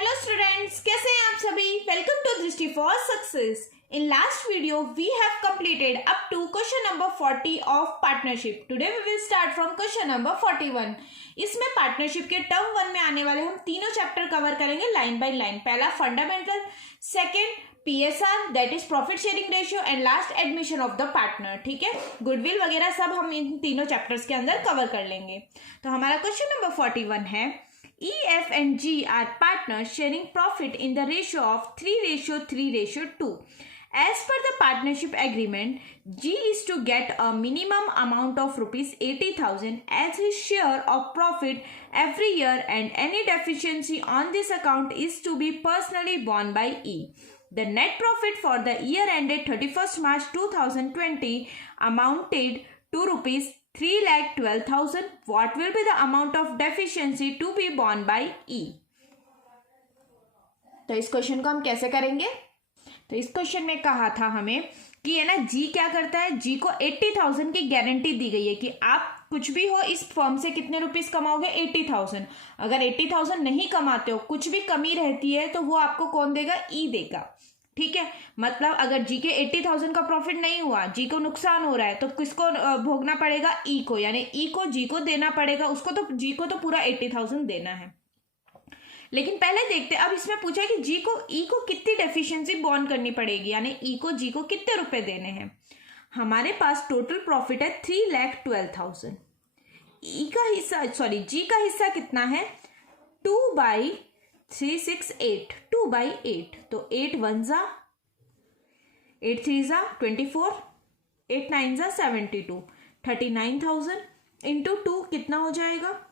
Hello students, कैसे हैं आप सभी। Welcome to Drishti for success. In last video we have completed up to question number 40 of partnership. Today we will start from question number 41। इसमें partnership के term 1 में आने वाले हम तीनों चैप्टर कवर करेंगे लाइन बाय लाइन। पहला fundamental, second PSR that is profit sharing ratio and last admission of the partner. ठीक है, गुडविल वगैरह सब हम इन तीनों चैप्टर्स के अंदर कवर कर लेंगे। तो हमारा क्वेश्चन नंबर 41 है E, F and G are partners sharing profit in the ratio of 3:3:2. As per the partnership agreement, G is to get a minimum amount of rupees 80,000 as his share of profit every year, and any deficiency on this account is to be personally borne by E. The net profit for the year ended 31st March 2020 amounted to rupees 3,12,000. What will be the amount of deficiency to be borne by E? तो इस question को हम कैसे करेंगे। तो इस question में कहा था हमें कि है ना, जी क्या करता है, जी को 80,000 की गारंटी दी गई है कि आप कुछ भी हो इस फर्म से कितने रुपीस कमाओगे, 80,000। अगर 80,000 नहीं कमाते हो, कुछ भी कमी रहती है, तो वो आपको कौन देगा, ई देगा। ठीक है, मतलब अगर जी के 80,000 का प्रॉफिट नहीं हुआ, जी को नुकसान हो रहा है, तो किसको भोगना पड़ेगा, ई को, यानी ई को जी को देना पड़ेगा। उसको तो जी को तो पूरा 80,000 देना है। लेकिन पहले देखते, अब इसमें पूछा है कि जी को ई को कितनी डेफिशिएंसी बॉन्ड करनी पड़ेगी, यानी ई को जी को कितने रुपए देने हैं। हमारे पास टोटल प्रॉफिट है 3,12,000। ई का हिस्सा, सॉरी जी का हिस्सा कितना है, 2/368, 2/8। तो 8 1 जा 8 3 जा 24, 8 9 जा 72, 39,000 इंटू 2 कितना हो जाएगा,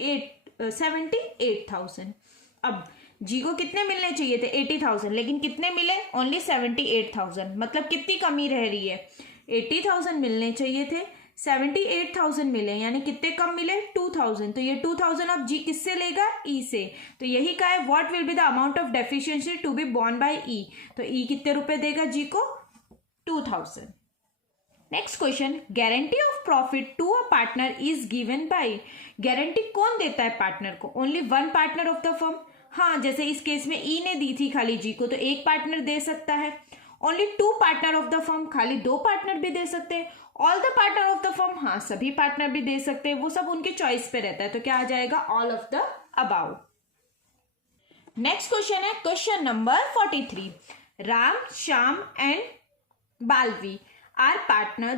78,000। अब जी को कितने मिलने चाहिए थे, 80,000, लेकिन कितने मिले, ओनली 78,000। मतलब कितनी कमी रह रही है, 80,000 मिलने चाहिए थे, 78,000 मिले, यानी कितने कम मिले, 2,000। तो ये 2,000 अब जी किससे लेगा, ई से। तो यही का है, what will be the amount of deficiency to be born bye ई। तो ई कितने रुपए देगा जी को, 2,000। Next question, guarantee of profit to a partner is given by. Guarantee कौन देता है पार्टनर को, only one partner of the firm. हाँ, जैसे इस केस में ई ने दी थी खाली जी को, तो एक पार्टनर दे सकता है। Only 2 partner of the firm, खाली 2 पार्टनर भी दे सकते हैं। All the partner of the firm, हाँ सभी पार्टनर भी दे सकते हैं, वो सब उनके चॉइस पे रहता है। तो क्या आ जाएगा, all of the about. Next question है question number 43। Ram, Shyam and Baalveer are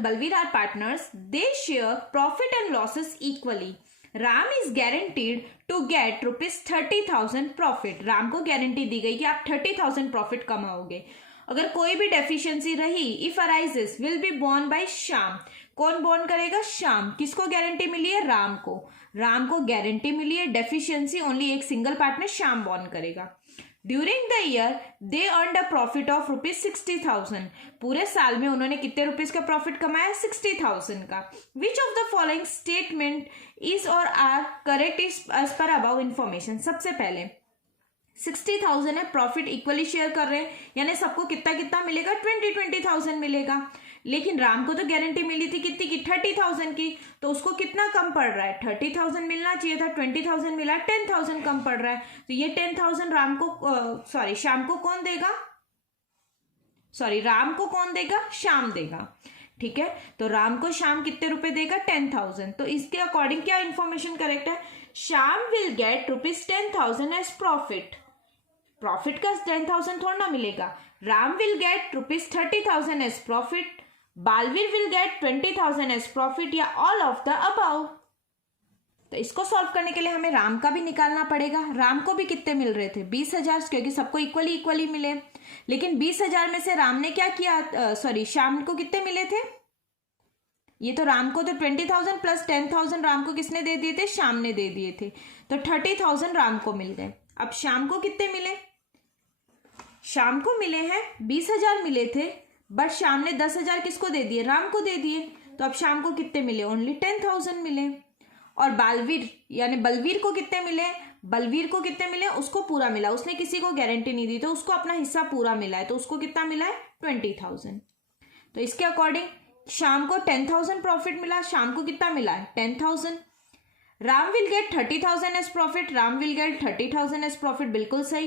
Balveer are partners. They share profit and losses equally. Ram is guaranteed to get rupees 30,000 profit. Ram को गारंटी दी गई कि आप 30,000 प्रॉफिट कमाओगे। अगर कोई भी डेफिशिएंसी रही, if arises will be borne by Shyam. कौन बोर्न करेगा, श्याम। किसको गारंटी मिली है, राम को। राम को गारंटी मिली है, डेफिशिएंसी ओनली एक सिंगल पार्टनर श्याम बोर्न करेगा। During the year they earn a profit of rupees 60,000। पूरे साल में उन्होंने कितने रुपीज का प्रॉफिट कमाया, 60,000 का। Which of the following statement is और are correct is as per about information. सबसे पहले 60,000 है, प्रॉफिट इक्वली शेयर कर रहे हैं, यानी सबको कितना कितना मिलेगा, 20,000 मिलेगा। लेकिन राम को तो गारंटी मिली थी कितनी की, 30,000 की। तो उसको कितना कम पड़ रहा है, 30,000 मिलना चाहिए था, 20,000 मिला, 10,000 कम पड़ रहा है। तो ये 10,000 राम को श्याम को कौन देगा, राम को कौन देगा, श्याम देगा। ठीक है, तो राम को श्याम कितने रुपए देगा, 10,000। तो इसके अकॉर्डिंग क्या इंफॉर्मेशन करेक्ट है, Shyam will get rupees 10,000 as profit. Profit का 10,000 थोड़ा ना मिलेगा। Ram will get rupees 30,000 as profit, Balveer will get 20,000 as profit, या ऑल ऑफ द अबाउ। तो इसको सॉल्व करने के लिए हमें राम का भी निकालना पड़ेगा। राम को भी कितने मिल रहे थे, 20,000, क्योंकि सबको इक्वली मिले। लेकिन 20,000 में से राम ने क्या किया, श्याम को कितने मिले थे, ये तो राम को तो 20,000 प्लस 10,000 राम को किसने दे दिए थे, श्याम ने दे दिए थे। तो 30,000 राम को मिल गए। अब श्याम को कितने मिले, श्याम को मिले हैं 20,000 मिले थे, बट श्याम ने 10,000 किसको दे दिए, राम को दे दिए। तो अब श्याम को कितने मिले, ओनली 10,000 मिले। और बालवीर यानी बलवीर को कितने मिले, बलवीर को कितने मिले, उसको पूरा मिला, उसने किसी को गारंटी नहीं दी, तो उसको अपना हिस्सा पूरा मिला है। तो उसको कितना मिला है, 20,000। तो इसके अकॉर्डिंग श्याम को 10,000 प्रॉफिट मिला, श्याम को कितना मिला है, 10,000। Ram will gate 30,000 as profit, Ram will gate 30,000 as profit, बिल्कुल सही।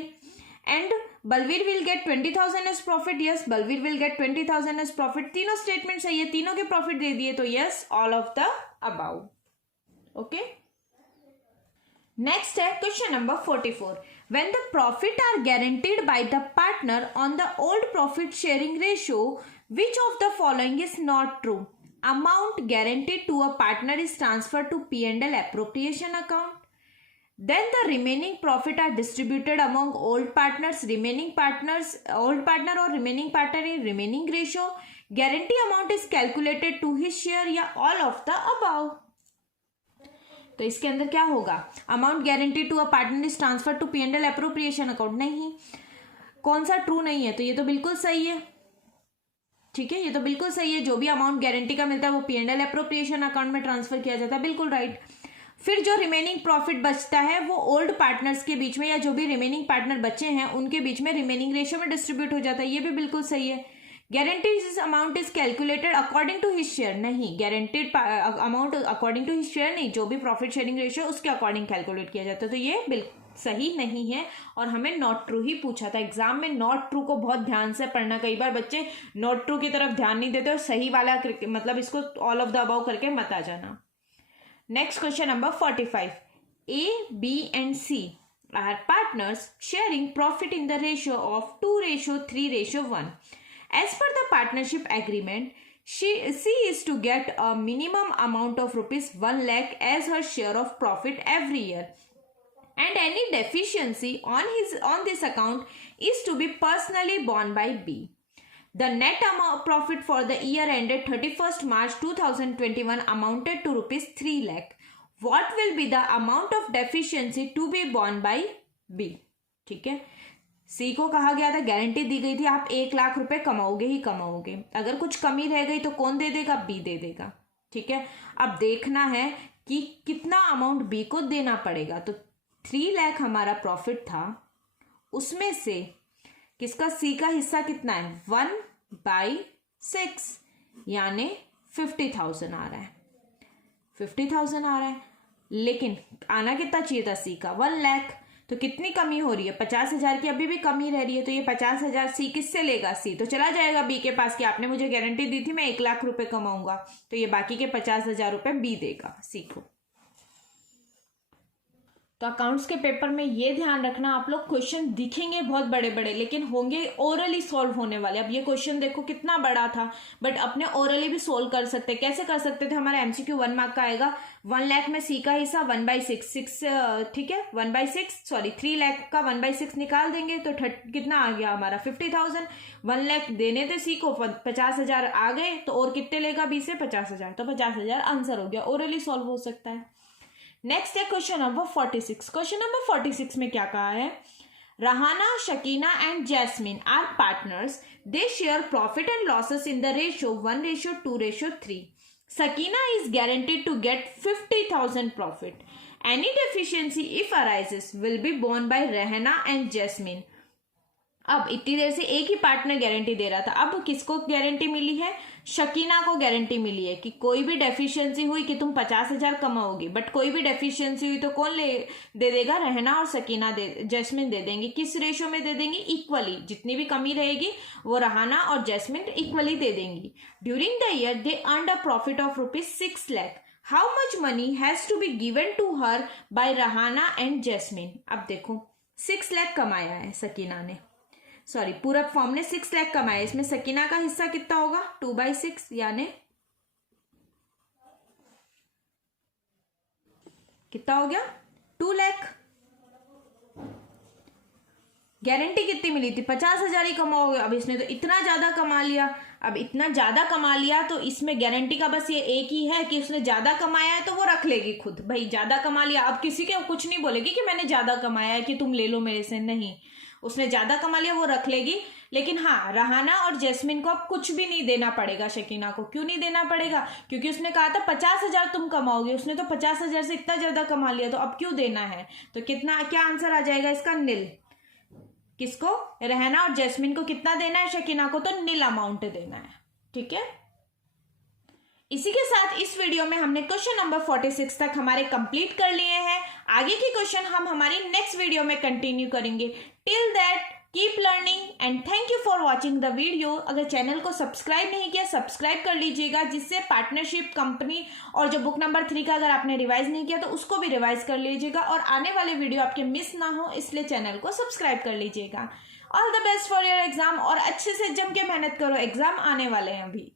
And Balvir will get 20,000 as profit, yes Balvir will get 20,000 as profit. तीनों स्टेटमेंट सही है, तीनों के प्रॉफिट दे दिए, तो yes all of the about. Okay, next है question number 44। When the profit are guaranteed by the partner on the old profit sharing ratio, which of the following is not true? Amount guaranteed to a partner is transferred to P&L appropriation account. Then the remaining profit are distributed among old partners, old partner or remaining partner in remaining ratio. Guarantee amount is calculated to his share, या all of the above. तो इसके अंदर क्या होगा? Amount guarantee to a partner is transfer to P&L appropriation account, नहीं। कौन सा true नहीं है? तो ये तो बिल्कुल सही है, ठीक है, ये तो बिल्कुल सही है। जो भी अमाउंट गारंटी का मिलता है वो P&L एप्रोप्रिएशन अकाउंट में ट्रांसफर किया जाता है, बिल्कुल राइट। फिर जो रिमेनिंग प्रॉफिट बचता है वो ओल्ड पार्टनर्स के बीच में, या जो भी रिमेनिंग पार्टनर बचे हैं उनके बीच में रिमेनिंग रेशियो में डिस्ट्रीब्यूट हो जाता है, ये भी बिल्कुल सही है। Guaranteed amount is calculated according to his share, नहीं, guaranteed amount according to his share नहीं, जो भी प्रॉफिट शेयरिंग रेशियो उसके अकॉर्डिंग कैलकुलेट किया जाता है, तो ये बिल्कुल सही नहीं है। और हमें नॉट ट्रू ही पूछा था एग्जाम में, नॉट ट्रू को बहुत ध्यान से पढ़ना। कई बार बच्चे नॉट ट्रू की तरफ ध्यान नहीं देते और सही वाला मतलब इसको ऑल ऑफ द अबाउ करके मत आ जाना। Next question number 45। A, B and C are partners sharing profit in the ratio of 2:3:1. As per the partnership agreement, C is to get a minimum amount of ₹1 lakh as her share of profit every year, and any deficiency on this account is to be personally borne by B. The net profit for the year ended 31st March 2021 amounted to ₹3 lakh. What will be the amount of deficiency to be borne by B? ठीक है, सी को कहा गया था, guarantee दी गई थी आप 1 लाख रुपए कमाओगे ही कमाओगे, अगर कुछ कमी रह गई तो कौन दे देगा? बी दे देगा, ठीक है। अब देखना है कि कितना अमाउंट बी को देना पड़ेगा। तो 3 लाख हमारा प्रॉफिट था, उसमें से किसका? सी का हिस्सा कितना है? 1/6 यानी 50,000 आ रहा है, 50,000 आ रहा है। लेकिन आना कितना चाहिए था सी का? 1 लाख। तो कितनी कमी हो रही है? 50,000 की अभी भी कमी रह रही है। तो ये 50,000 सी किससे लेगा? सी तो चला जाएगा बी के पास कि आपने मुझे गारंटी दी थी मैं 1 लाख रुपए कमाऊंगा, तो ये बाकी के 50,000 रुपए बी देगा सी को। तो अकाउंट्स के पेपर में ये ध्यान रखना, आप लोग क्वेश्चन दिखेंगे बहुत बड़े बड़े लेकिन होंगे ओरली सॉल्व होने वाले। अब ये क्वेश्चन देखो कितना बड़ा था, बट अपने ओरली भी सोल्व कर सकते। कैसे कर सकते थे? हमारा एमसीक्यू 1 मार्क का आएगा। 1 लाख में सी का हिस्सा 1/6, ठीक है, 3 लाख का 1/6 निकाल देंगे तो कितना आ गया हमारा? 50,000। 1 लाख देने थे सी को, 50,000 आ गए, तो और कितने लेगा बी से? 50,000। तो 50,000 आंसर हो गया, ओरली सॉल्व हो सकता है। नेक्स्ट है क्वेश्चन नंबर 46। क्वेश्चन नंबर 46 में क्या कहा है? Rehana, Shakina and jasmine are partners, they share profit and losses in the ratio 1:2:3। Sakina is guaranteed to get 50,000 profit. Any deficiency, if arises, will be borne by Rahana and Jasmine. अब इतनी देर से एक ही partner guarantee दे रहा था, अब किसको guarantee मिली है? शकीना को गारंटी मिली है कि कोई भी डेफिशिएंसी हुई कि तुम 50,000 कमाओगी, बट कोई भी डेफिशिएंसी हुई तो कौन दे देगा? रहना और सकीना जैस्मिन दे देंगे। किस रेशो में दे देंगे? इक्वली। जितनी भी कमी रहेगी वो रहाना और जैस्मिन इक्वली दे देंगी। During the year they earned a profit of ₹6 lakh. How much money has to be given to her by Rehana and jasmine? अब देखो 6 लाख कमाया है सकीना ने, सॉरी पूरब फॉर्म ने 6 लाख कमाया। इसमें सकीना का हिस्सा कितना होगा? 2/6 यानी कितना हो गया? 2 लाख। गारंटी कितनी मिली थी? 50,000 ही कमाओगे। अब इसने तो इतना ज्यादा कमा लिया, अब इतना ज्यादा कमा लिया तो इसमें गारंटी का बस ये एक ही है कि उसने ज्यादा कमाया है तो वो रख लेगी खुद। भाई ज्यादा कमा लिया, अब किसी के कुछ नहीं बोलेगी कि मैंने ज्यादा कमाया है कि तुम ले लो मेरे से, नहीं, उसने ज्यादा कमा लिया वो रख लेगी। लेकिन हाँ, रहाना और जैस्मिन को अब कुछ भी नहीं देना पड़ेगा शकीना को। क्यों नहीं देना पड़ेगा? क्योंकि उसने कहा था 50,000 तुम कमाओगे, उसने तो 50,000 से इतना ज्यादा कमा लिया, तो अब क्यों देना है? तो कितना, क्या आंसर आ जाएगा इसका? नील। किसको? रहना और जैस्मिन को कितना देना है? शकीना को तो नील अमाउंट देना है, ठीक है। इसी के साथ इस वीडियो में हमने क्वेश्चन नंबर 46 तक हमारे कंप्लीट कर लिए हैं। आगे के क्वेश्चन हम हमारी नेक्स्ट वीडियो में कंटिन्यू करेंगे। Till that keep learning and thank you for watching the video. अगर चैनल को सब्सक्राइब नहीं किया सब्सक्राइब कर लीजिएगा, जिससे पार्टनरशिप, कंपनी और जो बुक नंबर 3 का अगर आपने रिवाइज नहीं किया तो उसको भी रिवाइज कर लीजिएगा और आने वाले वीडियो आपके मिस ना हो, इसलिए चैनल को सब्सक्राइब कर लीजिएगा। All the best for your exam और अच्छे से जम के मेहनत करो, एग्जाम आने वाले हैं अभी।